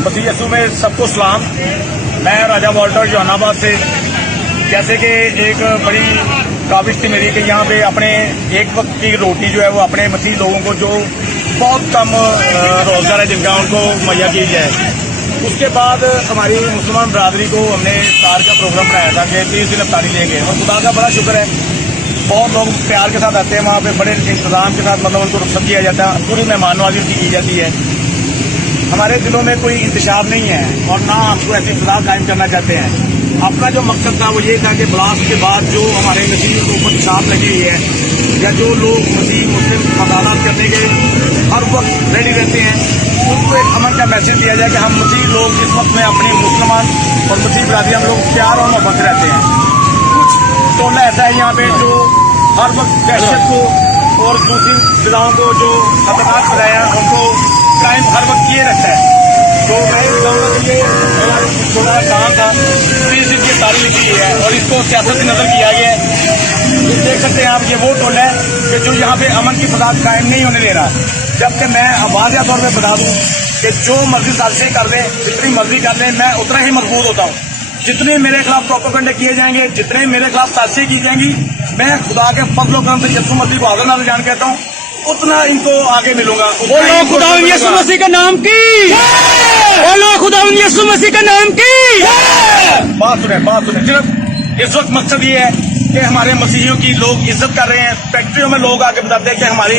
मसीह यसू में सबको सलाम। मैं राजा वॉल्टर जहानाबाद से। जैसे कि एक बड़ी काबिश थी मेरी कि यहाँ पे अपने एक वक्त की रोटी जो है वो अपने मसीह लोगों को जो बहुत कम रोजगार है जिनका उनको मुहैया की जाए। उसके बाद हमारी मुसलमान बरादरी को हमने इफ्तार का प्रोग्राम बनाया था कि 30 दिन इफ्तारी लेंगे और खुदा का बड़ा शुक्र है, बहुत लोग प्यार के साथ आते हैं वहाँ पे, बड़े इंतजाम के साथ मतलब उनको रुख्सत किया जाता है, पूरी मेहमानवाजी उनकी की जाती है। हमारे दिलों में कोई इंतशार नहीं है और ना हमको ऐसे इंतजार कायम करना चाहते हैं। अपना जो मकसद था वो ये था कि ब्लास्ट के बाद जो हमारे मसीह के ऊपर छाप लगी हुई है या जो लोग मसीह मुस्लिम मदालत करने के हर वक्त रेडी रहते हैं, उनको एक अमन का मैसेज दिया जाए कि हम मसीह लोग इस वक्त में अपनी मुसलमान और मसीह बरादरी हम लोग प्यार और मोहब्बत रहते हैं। कुछ टोला ऐसा है यहाँ पे जो हर वक्त दहशत को और दूसरी जिलाओं को जो खतरनाक बनाया उनको कायम हर वक्त किए रखता है। तो मैं ये कहूँगा कि ये मेरा छोटा काम था, 30 दिन की तारीख लिखी है और इसको सियासत की नजर किया गया है। ये देख सकते हैं आप, ये वो टोला है कि जो यहाँ पे अमन की फसाद कायम नहीं होने दे रहा। जबकि मैं वाज़ेह तौर पर बता दूँ कि जो मर्जी साजिशें कर लें, जितनी मर्जी कर लें, मैं उतना ही मजबूत होता हूँ। जितने मेरे खिलाफ प्रोपेगेंडा किए जाएंगे, जितने मेरे खिलाफ साजिशें की जाएंगी, मैं खुदा के फजल और करम से यीशु मसीह को हाज़िर नाज़िर जान कहता हूँ, उतना इनको आगे मिलूंगा। बोलो खुदा यीशु मसीह का नाम की, बोलो खुदा यीशु मसीह का नाम की। बात सुने। सिर्फ इस वक्त मकसद ये है कि हमारे मसीहियों की लोग इज्जत कर रहे हैं। फैक्ट्रियों में लोग आके बताते हैं कि हमारी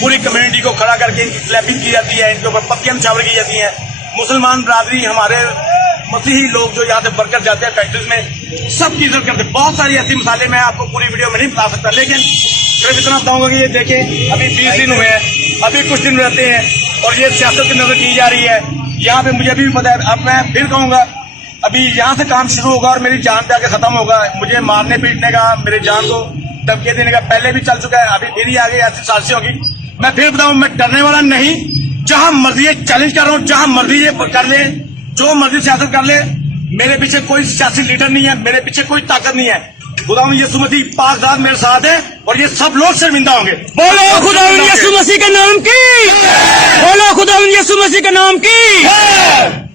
पूरी कम्युनिटी को खड़ा करके इनकी स्लैपिंग की जाती है, इनके ऊपर पत्तियां निछावर की जाती है। मुसलमान बरादरी, हमारे मसीही लोग जो यहाँ से वर्कर जाते हैं फैक्ट्रीज में, सबकी इज्जत करते हैं। बहुत सारी ऐसी मिसालें मैं आपको पूरी वीडियो में नहीं बता सकता, लेकिन सिर्फ इतना बताऊंगा कि ये देखें, अभी 20 दिन हुए हैं, अभी कुछ दिन रहते हैं और ये सियासत की नजर की जा रही है। यहाँ पे मुझे अभी भी पता है। अब मैं फिर कहूंगा, अभी यहाँ से काम शुरू होगा और मेरी जान पे आके खत्म होगा। मुझे मारने पीटने का, मेरे जान को धमकी देने का पहले भी चल चुका है, अभी फिर ही आगे ऐसी साजिशें होगी। मैं फिर बताऊं, मैं डरने वाला नहीं। जहां मर्जी चैलेंज कर रहा हूँ, जहां मर्जी ये कर ले, जो मर्जी सियासत कर ले, मेरे पीछे कोई सियासी लीडर नहीं है, मेरे पीछे कोई ताकत नहीं है। खुदा यीशु मसीह पाक ज़ात मेरे साथ है और ये सब लोग शर्मिंदा होंगे। बोलो खुदा यीशु मसीह के नाम की, बोलो खुदा यीशु मसीह के नाम की।